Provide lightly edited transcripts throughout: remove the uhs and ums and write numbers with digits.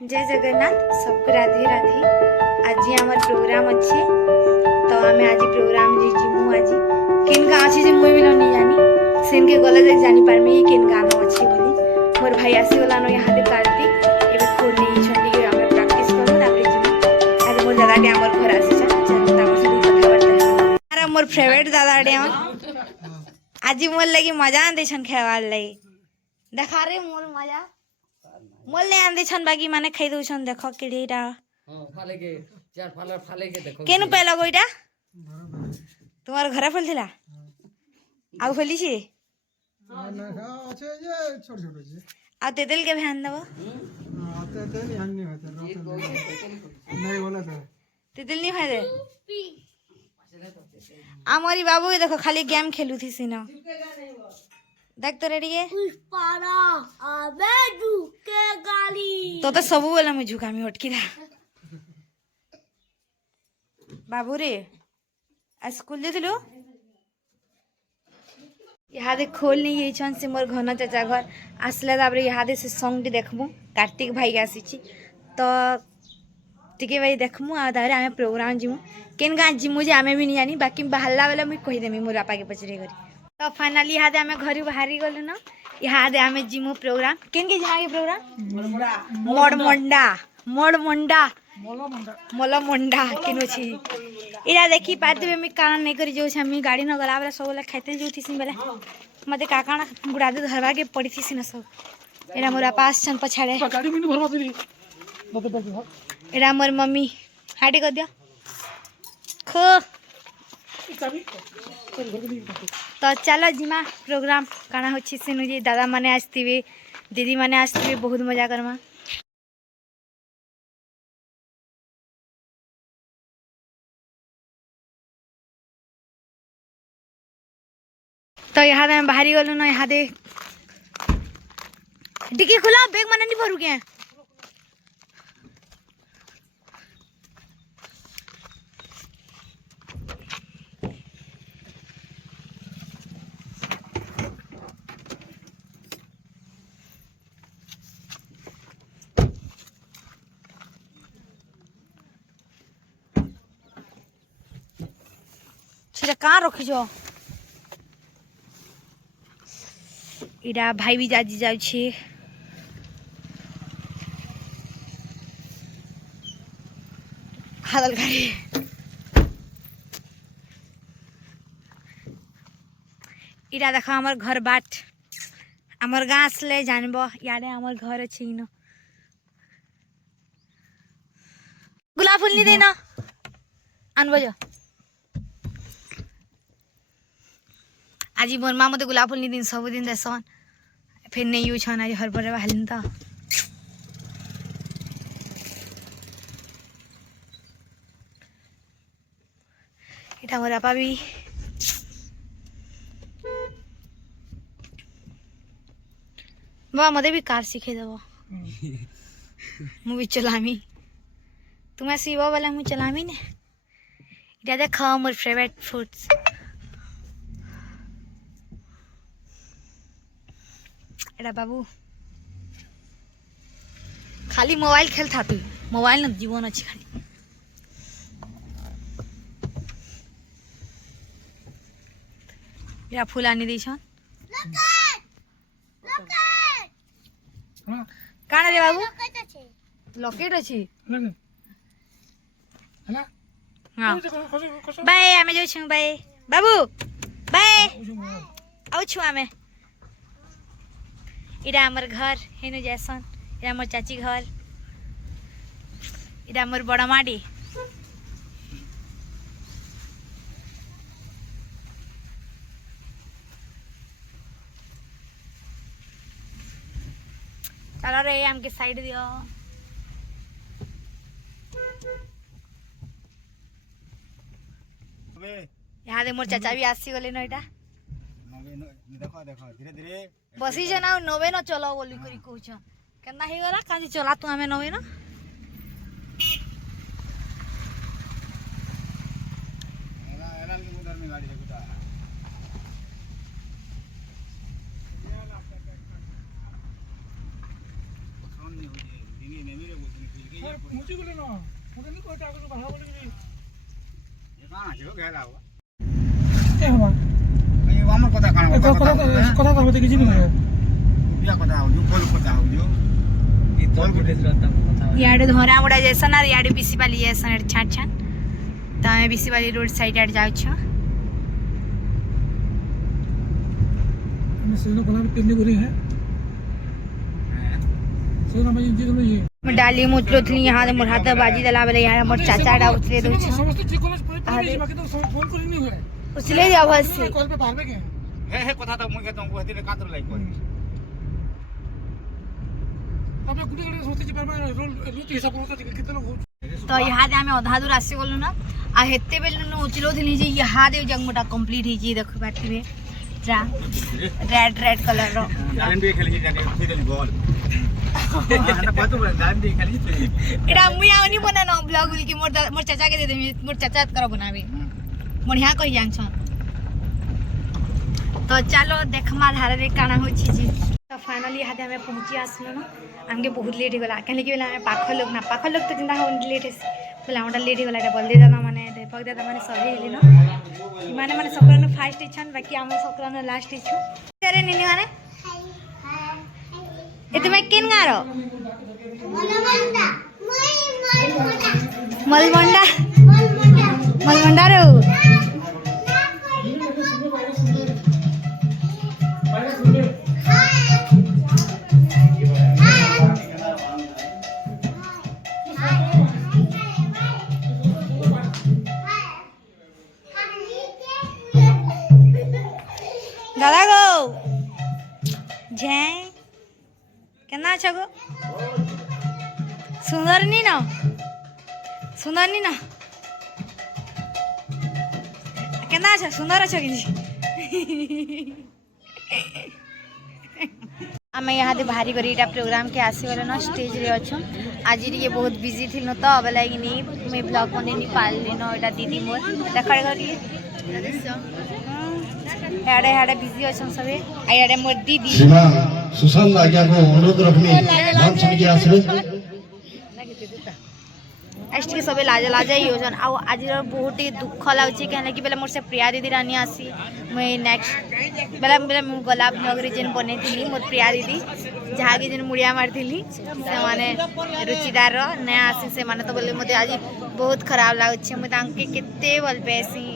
जय जगन्नाथ सबको राधे राधे। आज हमार प्रोग्राम अच्छे तो आम आज प्रोग्राम जिमु आज किन गाँव अच्छे जे मुई भी नहीं जानी सेन के गला जाक जानी पारमी किन गाँव अच्छे बोली मोर भाई आसीगला न यहाँ दे कार्तिक एबे खोल नहीं छंडी के हमरा प्रैक्टिस करबो तापर जिमु आज मोर दादा डे हमर घर आसी छ तापर से कथाबार्ता अरे मोर फेवरेट दादा डे आज मोर लगी मजा आंदे छन खेवार लगी देखा रे मोर मजा मोल ले आंदे छन बाकी माने खाई दउ छन देखो केडीटा हां फाले के चार फाले के देखो केनु पहला गोइटा तुम्हार घरे फल थिला आउ फली छी ना अच्छे जे छोट छोट जे आ तेतल के ध्यान दबो तेतल ध्यान नहीं होता नहीं बोला था तेतल नहीं फायदे आमरी बाबू के देखो खाली गेम खेलू थी सीना देख तो रेडी है पुष्पारा आबे झुके गाली तो सबू बोला मैं झुकामी अटकी दा बाबू रे स्कूल जेथिलु यहाँ दे खोल नहीं ये छन से मोर घन चाचा घर आसले तापर यहाँ दे से सॉन्ग टी देखमु कार्तिक भाई के आसी तो टिके भाई देखमु आ तारे आमे प्रोग्राम जिमु केन गाँ जिमु जे आमे भी नहीं जानी बाकी बाहरला वाला मुई कहि देमी मोर आपा के पचरे करी तो फाइनली यहाँ दे आमे घर बाहरी गलु न यहाँ दे आमे जिमु प्रोग्राम केन के जमा के प्रोग्राम मोड़ मंडा केनो छी इरा देखी पाते में कारण नहीं करी जो छमी गाड़ी न गला वाला सब खाइते जो थी बेले मते काकाना बुढ़ा दे धरवा के पड़ी थी न सब एरा मोरा पास छन पछाड़े गाड़ी में भरवा दे एरा मोर मम्मी हाडी कर दिया खो तो चलो जिमा प्रोग्राम काना होछि सेनु जे दादा माने आस्तिबे दीदी माने आस्तिबे बहुत मजा करमा तो यहाँ दे बाहरी गलु न यहाँ दे डिक्की खुला बैग माने नहीं भरू के সেটা কার রখিছ इरा भाई भी जाजी जाउछे हादल गाड़ी इरा देखो हमर घर बाट हमर गाँ आसले जानबो यारे हमर घर अछि न गुलाब फूल नहीं देना अनबो जो आज मोर माँ मत गुलाब फूल नहीं दिन सब दिन देसन फिर नहीं यूज छन आज हर बरे बाहलिन त इटा मोर आपा भी बाबा मते भी कार सिखे देबो मु भी चलामी तुम्हें सीवा वाला मु चलामी ने इटा देख मोर फेवरेट फूड्स एड़ा बाबू खाली मोबाइल खेल था तू मोबाइल न जीवन अच्छी खाली एड़ा फूल आनी दी छन काण रे बाबू लॉकेट अछि हां बाय आमे जो छु बाय बाबू बाय आउ छु आमे इरा हमर घर हेनु जैसन इरा हमर चाची घर इरा हमर बड़ा माडी चलो रे हमके साइड दियो यहाँ दे मोर चाचा भी आसी गले न एटा देखो देखो धीरे धीरे बसी जे ना नवे न चलो बोली करी कहू छ केना हे गला काजी चला तू हमें नवे न एला के उधर में गाड़ी देखो सोन नहीं हो जे दिनी में मेरे मुझे बोले ना मुझे नहीं कोई टाइम को बाहर बोले कि कहाँ जो गया लाओ क्या हुआ ये वामर को देखा কথা তো বলতে কিছু না क्या पता हो जो बोल पता हो जो इतोल गुडेस रहता কথা इयाडे धरा मुड़ा जैसन और इयाडे बीसी वाली जैसन छाट छाट तो हमें बीसी वाली रोड साइड आड़ जाऊ छ मैं सोना बना के पेने बोली है सोना मैं जी लो ये मैं डाली मुतलो थली यहां मोर हाथ बाजी दला बेले यार मोर चाचा डा उतरे दो छ समस्त ठीक कॉलेज पर बाकी तो फोन कर नहीं हुआ उछले जा बस कॉल पे बाहर में के हे कथा तो मुझे तुमको हते कातर लाई कोई तब गुडे गुडे सोचते जी पर रोल रूट हिसाब करता कितने लोग तो यहाँ दे हमें अधा दूर आसी गलु ना आ हेते बेल न उचलो थली जे यहाँ दे जंग मोटा कंप्लीट ही जी देखो बैठे जा रेड रेड कलर रो गालन भी खेली जाके फिर गोल ना बात तो गालन भी खेली थी एडा मुई आनी बना ना ब्लॉग की मोर चाचा के दे दे मोर चाचा करो बनाबे मोर यहाँ कहि जान छ तो चलो देखमा धारे रे काना हो छी जी तो फाइनली यहाँ हमें पहुँची आसलो ना हमके बहुत लेट हो गला कहले कि हमें पाख लोग तो जिंदा हो लेट है बोला हमरा लेट हो गला एटा बोल दे दाना माने दीपक दादा माने सभी हेली ना माने माने सकरान फास्ट इछन बाकी हम सकरान लास्ट इछु तेरे निनी माने ए तुम्हें किन गारो मलबंडा मलबंडा रो दादा गो जय केना छ गो सुंदर नी ना केना छ सुंदर छ कि आम यहाँ दे बाहरी करी इटा प्रोग्राम के आसी वाले ना स्टेज रे अच्छो आज ये बहुत बिजी थी न तो अब लाइक नहीं मैं ब्लॉग बने नहीं पाली न इटा दीदी मोर देखा करी हेडे हेडे बिजी अछन सबे आ हेडे मोर दीदी श्रीमान सुशांत आज्ञा को अनुरोध रखनी नाम सुन के आसबे एस्ट के सबे लाज लाज ही होजन आ आज बहुत ही दुख लागछि कहले कि बेले मोर से प्रिया दीदी रानी आसी मैं नेक्स्ट बेले बेले मु गुलाब नगरी जेन बने थी मोर प्रिया दीदी जहा के जेन मुड़िया मार थी से माने रुचिदार ने आसी से माने तो बोले मते आज बहुत खराब लागछि मैं तांके केते बल पेसी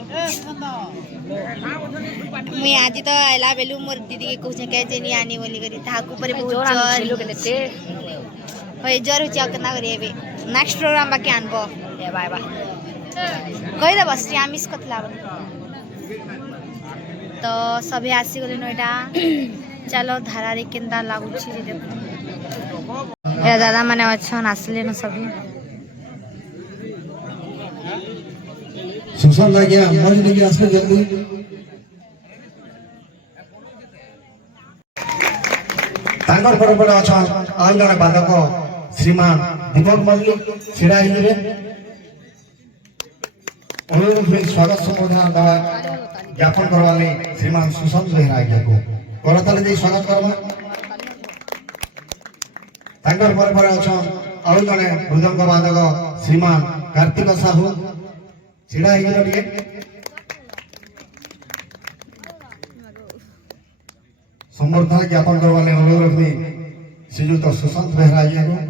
मैं आज तो आइला बेलू मोर दीदी के कहछ के जेनी आनी बोली करी ताकू पर बहुत जोर होय जोर होछि केना करिबे नेक्स्ट प्रोग्राम बाकी आनबो ए बाय बाय कहि दे बस आमिष कतला तो सभी आसी गले नोटा चलो धारा रे केंदा लागुछि जे देखो ए दादा माने अछन आसले न सभी सुशांत आज्ञा मंच लेके आसबे जल्दी तांकर पर अछन आइ जने बालक श्रीमान दीपक मल्लिक छिड़ा हिबे अनुरोध में स्वागत संबोधन दवा ज्ञापन करवाले श्रीमान सुशांत बेहरा आज्ञा को करताले दे स्वागत करवा तांकर पर अछन आउ जने मृदंग बादक श्रीमान कार्तिक साहू छिड़ा हिबे संबोधन ज्ञापन करवाले अनुरोध में श्रीयुक्त सुशांत बेहरा आज्ञा को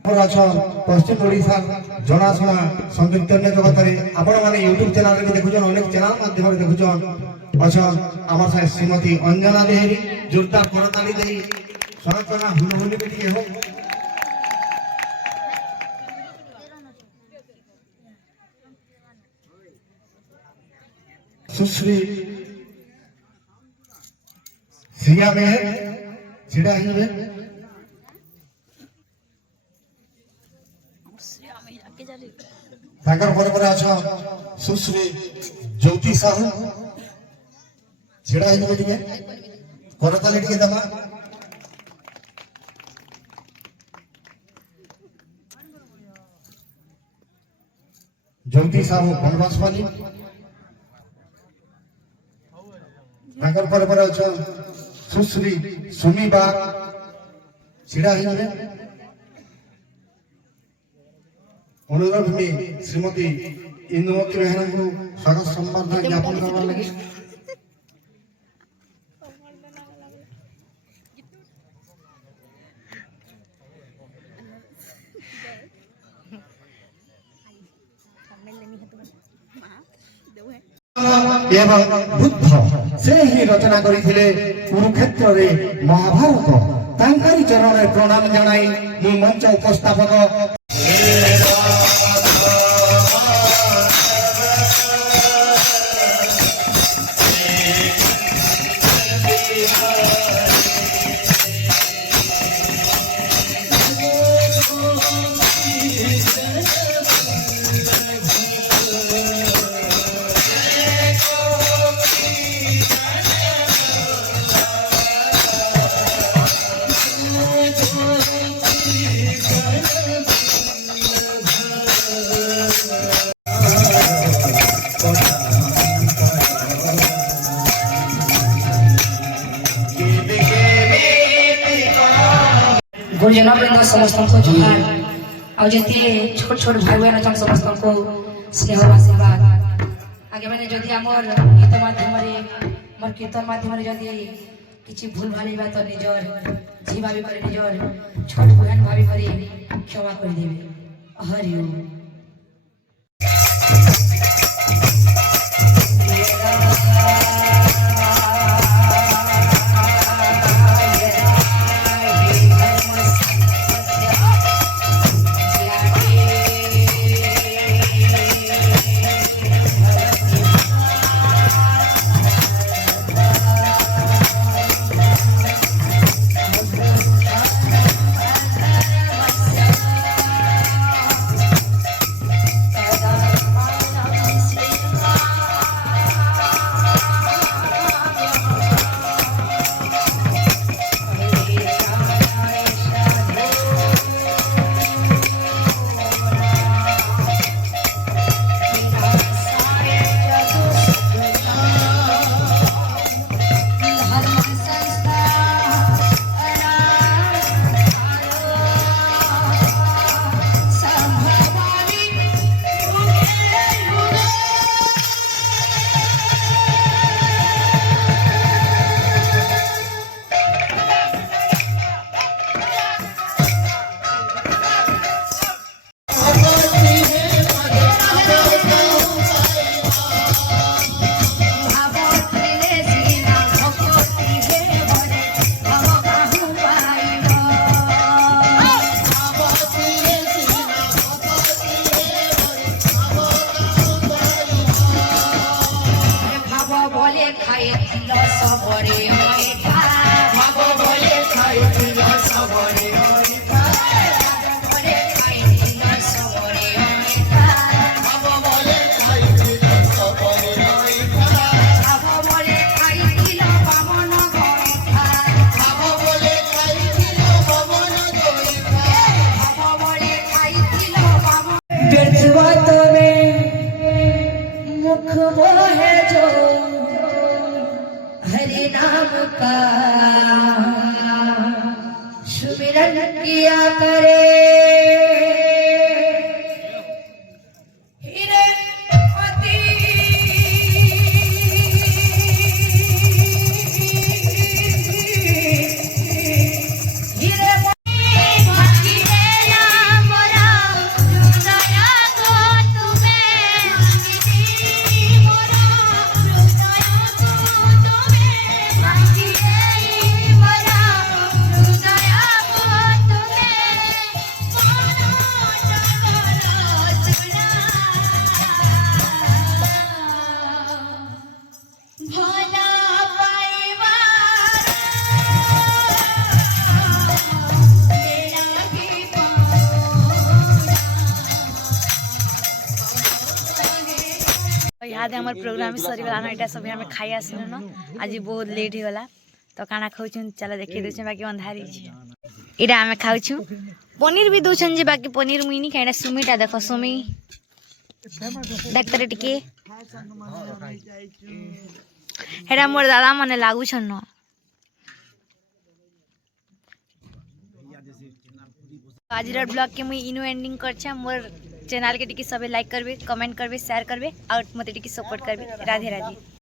पश्चिम ओडिशा जनाशुना संकीर्तन जगत आपण मैंने यूट्यूब चैनल रे देखुछन अनेक चैनल माध्यम रे देखुछन अछन हमर साथ श्रीमती अंजना देहरी जोरदार करताली देई स्वागत करना हुलहुली बेटी हो सुश्री सिया में छिड़ा हिबे ताकर पर अच्छा सुश्री ज्योति साहू छिड़ा हिबे टिके करताली टिके दमा ଜ୍ୟୋତି ସାହୁ ବନବାସପାଲି ତାଙ୍କର ପରେ ପରେ ଅଛନ୍ ସୁଶ୍ରୀ ସୁମି ବାଗ ଛିଡ଼ା ହେଇଗଲେ ଅନୁରୋଧ ବି ଶ୍ରୀମତୀ ଇନ୍ଦୁମତୀ ବେହେରାଙ୍କୁ ସ୍ୱାଗତ ସମ୍ବର୍ଦ୍ଧନା ଜ୍ଞାପନ କରିବା ଲାଗି ଏବଂ ବୁଦ୍ଧ ସେ ହିଁ ରଚନା କରିଥିଲେ କୁରୁକ୍ଷେତ୍ରରେ ମହାଭାରତ ତାଙ୍କରି ଚରଣରେ ପ୍ରଣାମ ଜଣାଇ ମୁଁ ମଞ୍ଚ ଉପସ୍ଥାପକ गुरुजन वृंद समस्त को जुहार और जति छोट छोट भाई बहन अछन समस्त को स्नेह और आशीर्वाद आगे मैंने जदि आमर गीत माध्यम मोर कीर्तन माध्यम जदि किछि भूल भाली बा तो निजर जी भाभी करे निजर छोट बहन भाभी करे क्षमा कर देबे हरि ओम सुमिरन किया करे हीरे मोती हीरे मोती मेरा मोरा हृदय को तुम्हें मोरा हृदय को तुम्हें मोरा हृदय को तुम्हें भला पाइवा मेरा की याद हमर प्रोग्राम सरीगला ना एटा सब हमें खाई आसिन न आज बहुत लेट हो गला तो खाना खाउछु चला देखि देछु बाकी अंधारी छी एटा हमें खाउछु पनीर भी दोछन जे बाकी पनीर मुई नी खाइना सुमीटा देखो सुमी ডাক্তারে টিকে হেরা মোর দাদা মানে লাগুছন ন आजर ब्लॉग के मुई इनु एंडिंग करछे मोर चैनल के टिके सबे लाइक करबे कमेंट करबे शेयर करबे और मते टिके सपोर्ट करबे राधे राधे।